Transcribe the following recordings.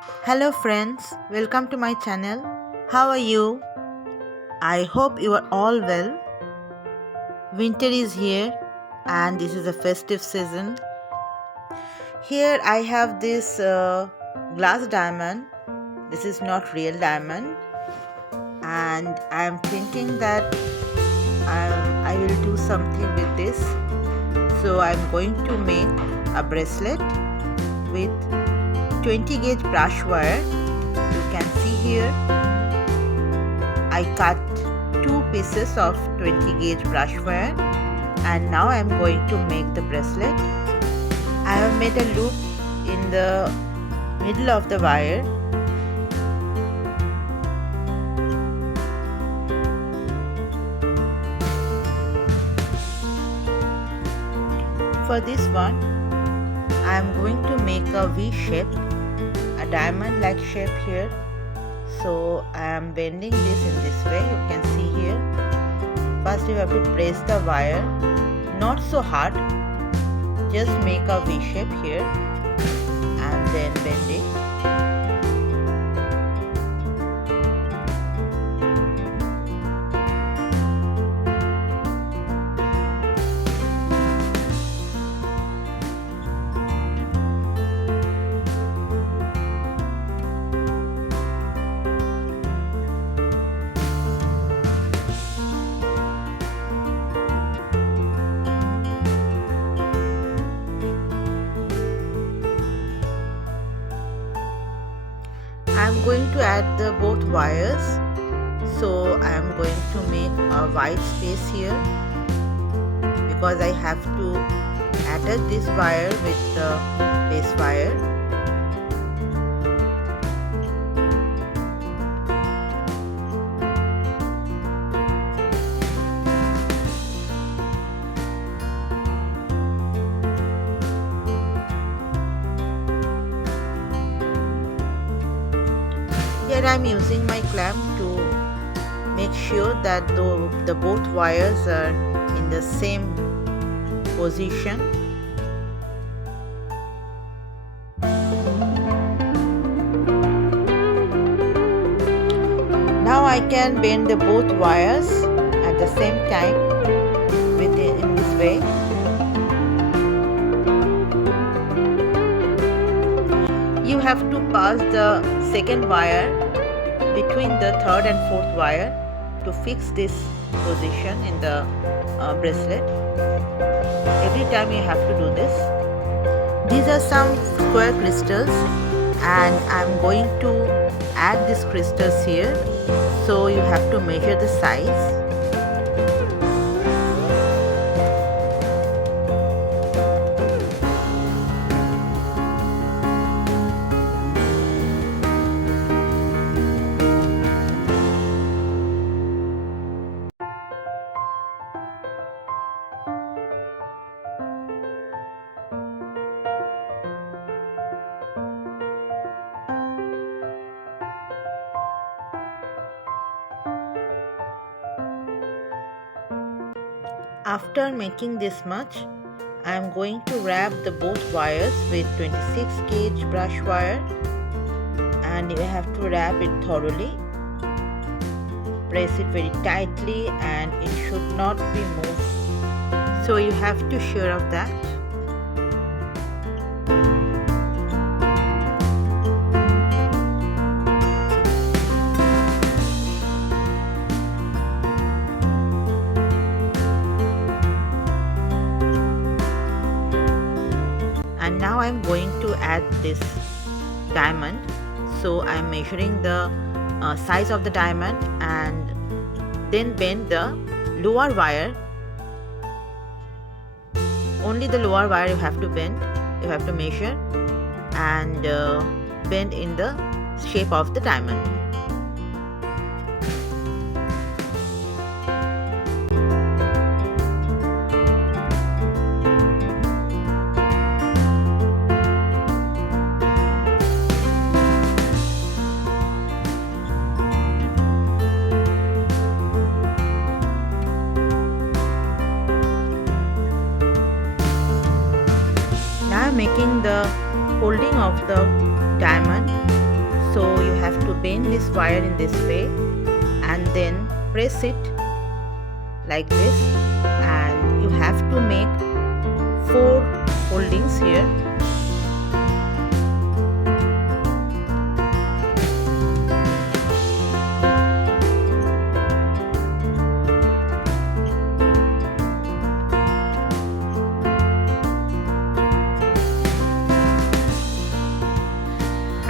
Hello friends, welcome to my channel. How are you? I hope you are all well. Winter is here and this is a festive season. Here I have this glass diamond. This is not real diamond and I am thinking that I will do something with this. So I am going to make a bracelet with 20 gauge brush wire. You can see here I cut two pieces of 20 gauge brush wire and now I am going to make the bracelet. I have made a loop in the middle of the wire. For this one, I am going to make a V shape, a diamond like shape here. So I am bending this in this way, you can see here. First you have to press the wire, not so hard, just make a V shape here and then bend it. I am going to add the both wires, so I am going to make a white space here because I have to attach this wire with the base wire. Here I am using my clamp to make sure that the both wires are in the same position. Now I can bend the both wires at the same time in this way. You have to pass the second wire between the third and fourth wire to fix this position in the bracelet. Every time you have to do this. These are some square crystals and I'm going to add these crystals here, so you have to measure the size. After making this much, I am going to wrap the both wires with 26 gauge brush wire and you have to wrap it thoroughly. Press it very tightly and it should not be moved. So you have to sure of that. And now I am going to add this diamond, so I am measuring the size of the diamond and then bend the lower wire. Only the lower wire you have to bend, you have to measure and bend in the shape of the diamond. Now I'm making the holding of the diamond So you have to bend this wire in this way and then press it like this, and you have to make 4 holdings here.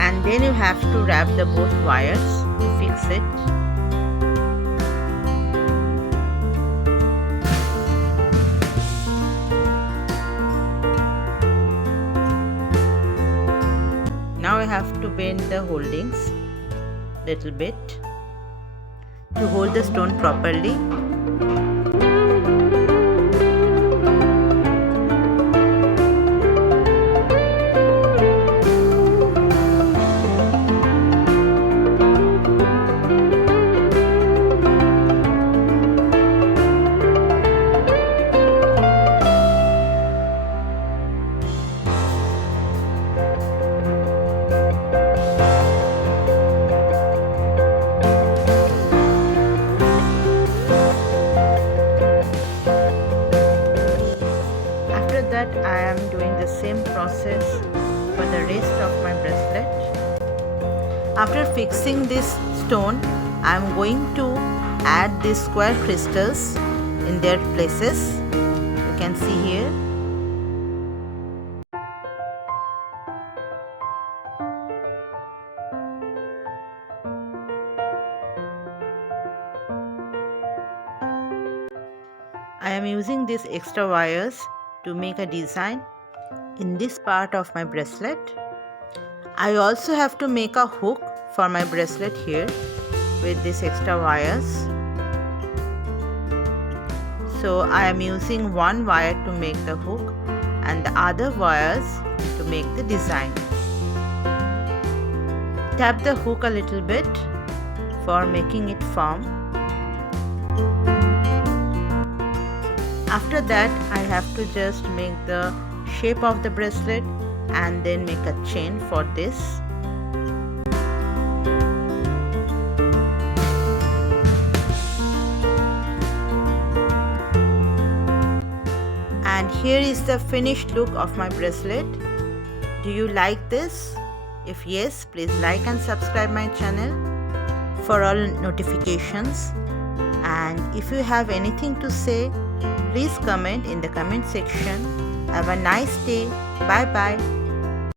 And then you have to wrap the both wires to fix it. Now I have to bend the holdings little bit to hold the stone properly. That I am doing the same process for the rest of my bracelet. After fixing this stone, I am going to add these square crystals in their places. You can see here. I am using these extra wires to make a design in this part of my bracelet. I also have to make a hook for my bracelet here with these extra wires. So I am using one wire to make the hook and the other wires to make the design. Tap the hook a little bit for making it firm. After that, I have to just make the shape of the bracelet and then make a chain for this. And here is the finished look of my bracelet. Do you like this? If yes, please like and subscribe my channel for all notifications. And if you have anything to say, please comment in the comment section. Have a nice day. Bye bye.